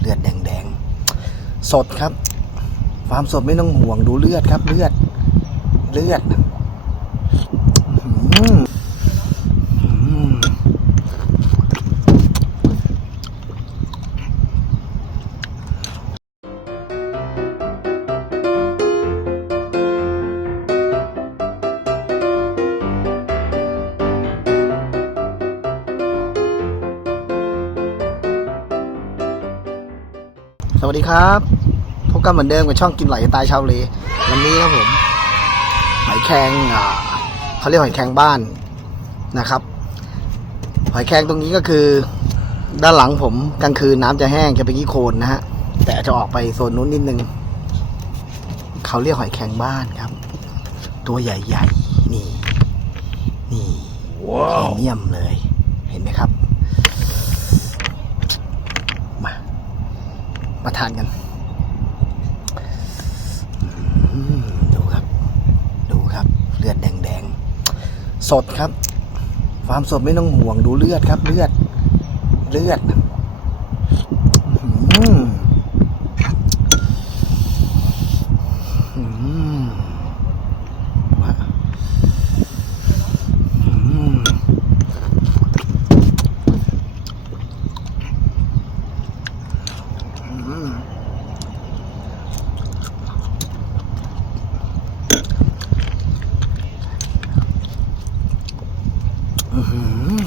เลือดแดงๆ สดครับ ความสดไม่ต้องห่วงดูเลือดครับ เลือด เลือด ดีครับพบกันเหมือนเดิมกับช่องกินไหลสไตล์ชาวเลวันนี้ครับผมหอยแครงอ่าเขาเรียกหอยแครงบ้านนะครับ หอยแครงตรงนี้ก็คือ ด้านหลังผมกลางคืนน้ำจะแห้งจะไปกี้โคลนนะฮะแต่จะออกไปโซนนู้นนิดนึงเขาเรียกหอยแครงบ้านครับ ตัวใหญ่ๆนี่ นี่ว้าวเยี่ยมเลย เห็นไหมครับ มา มาทานกัน ดูครับ ดูครับ เลือดแดงๆ สดครับ ความสดไม่ต้องห่วงดูเลือดครับ เลือด เลือดอืมอืมมาอืม อืมอื้อหือ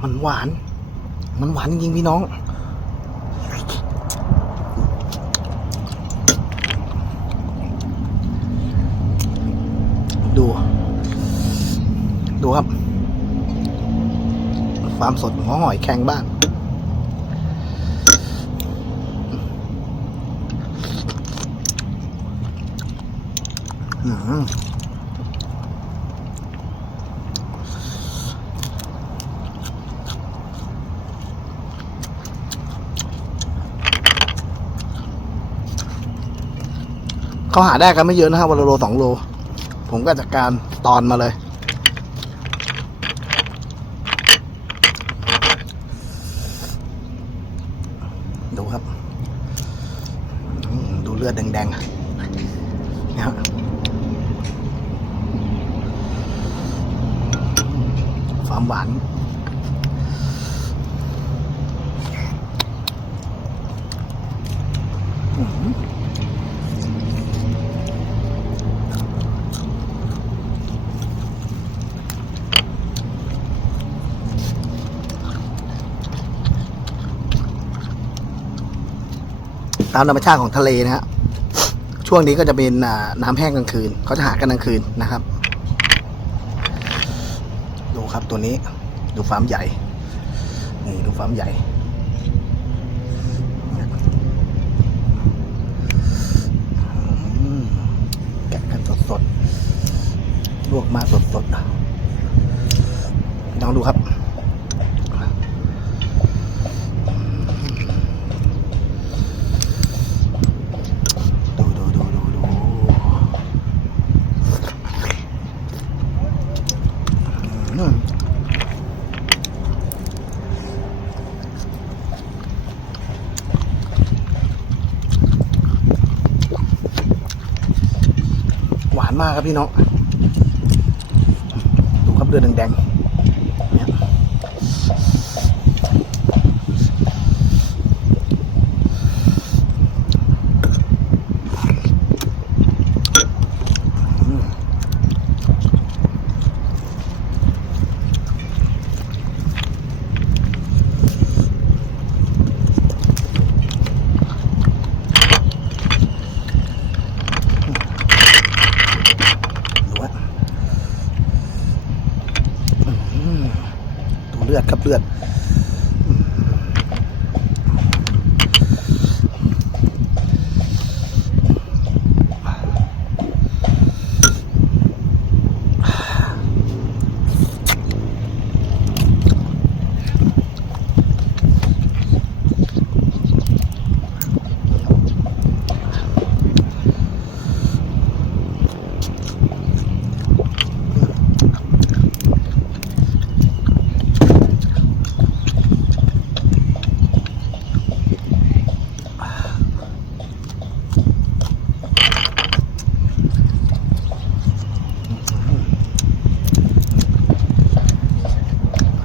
มัน หวาน มันหวานจริงพี่น้อง ดู ดูครับ ความสดของหอยแครงบ้านอืม เขาหาได้กันไม่เยอะนะครับวันละโลสองโล ผมก็จัดการตอนมาเลยดูครับ ดูเลือดแดงๆนะครับความหวานอืม ตามธรรมชาติของทะเลนะฮะช่วงนี้ก็จะเป็นน้ำแห้งกลางคืนเขาจะหากันกลางคืนนะครับ ดูครับตัวนี้ ดูฟาร์มใหญ่นี่ดูฟาร์มใหญ่แกะกันสดๆลวกมาสดๆลองดูครับ ดูดูดูดูดูอืมหวาน มากครับพี่น้องดูครับเรือแดงๆ เลือดครับเลือด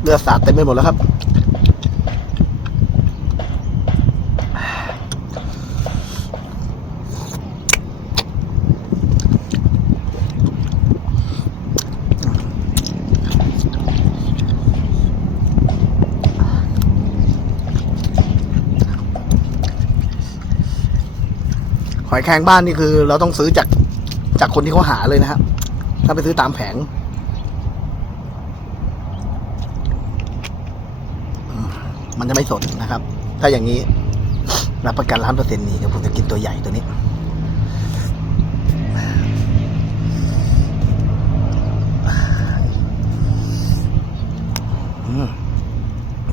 เลือดสาดเต็มไปหมดแล้วครับหอยแครงบ้านนี่คือ เราต้องซื้อจากจากคนที่เขาหาเลยนะครับถ้าไปซื้อตามแผง มันจะไม่สดนะครับ ถ้าอย่างนี้รับประกันร้านเปอร์เซ็นต์นี่เดี๋ยวผมจะกินตัวใหญ่ตัวนี้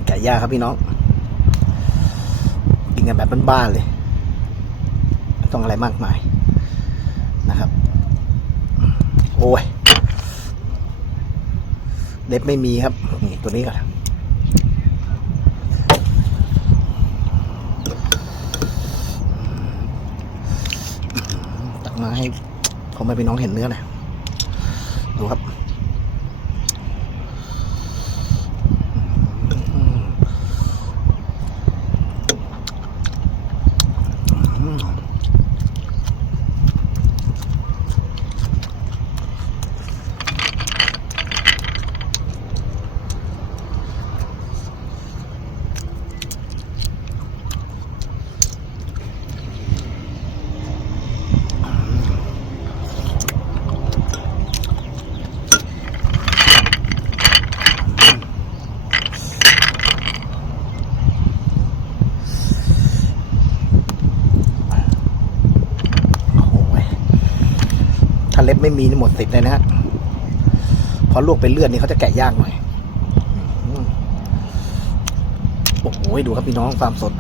ไก่ย่างครับพี่น้อง กินกันแบบบ้านๆเลยไม่ต้องอะไรมากมายนะครับ โอ้ย เล็บไม่มีครับ นี่ตัวนี้ก่อนตัก มาให้ผมไม่ไปน้องเห็นเนื้อหน่อยดูครับ อืม โอ้โหยถ้าเล็บไม่มีนี่หมดสิทธิ์เลยนะฮะเพราะลวกเป็นเลือดนี่เขาจะแกะยากหน่อยโอ้โหดูครับพี่น้องความสด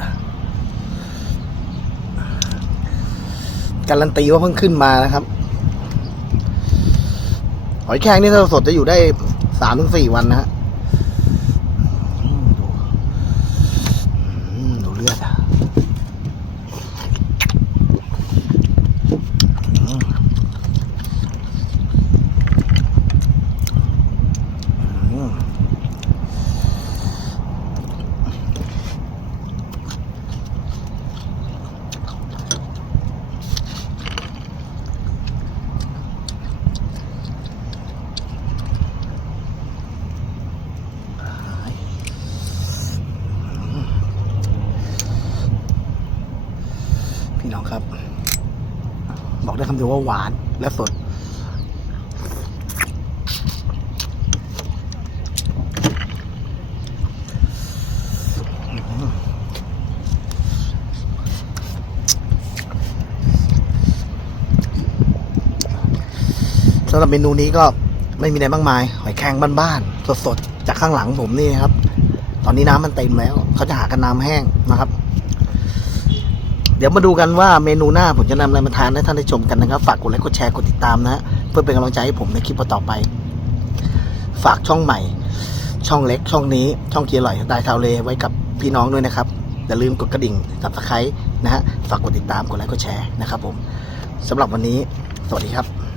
การันตีว่าเพิ่งขึ้นมานะครับ หอยแครงนี่ถ้าสดจะอยู่ได้สามถึงสี่วันนะฮะอืมดูอืมดูเลือดอะ อืมพี่น้องครับ บอกได้คำเดียวว่าหวานและสด สำหรับเมนูนี้ก็ไม่มีอะไรมากมาย หอยแครงบ้านๆสดๆ จากข้างหลังผมนี่นะครับ ตอนนี้น้ำมันเต็มแล้ว เขาจะหากันน้ำแห้งนะครับ ดี๋ยวมาดูกันว่าเมนูหน้าผมจะนำอะไรมาทานให้ท่านได้ชมกันนะครับ ฝากกดไลค์กดแชร์กดติดตามนะฮะเพื่อเป็นกำลังใจให้ผมในคลิปต่อไป ฝากช่องใหม่ ช่องเล็กช่องนี้ช่องเกียร์อร่อยสไตล์ชาวเลไว้กับพี่น้องด้วยนะครับอย่าลืมกดกระดิ่งสับสไครต์นะฮะฝากกดติดตามกดไลค์กดแชร์นะครับผมสำหรับวันนี้ สวัสดีครับ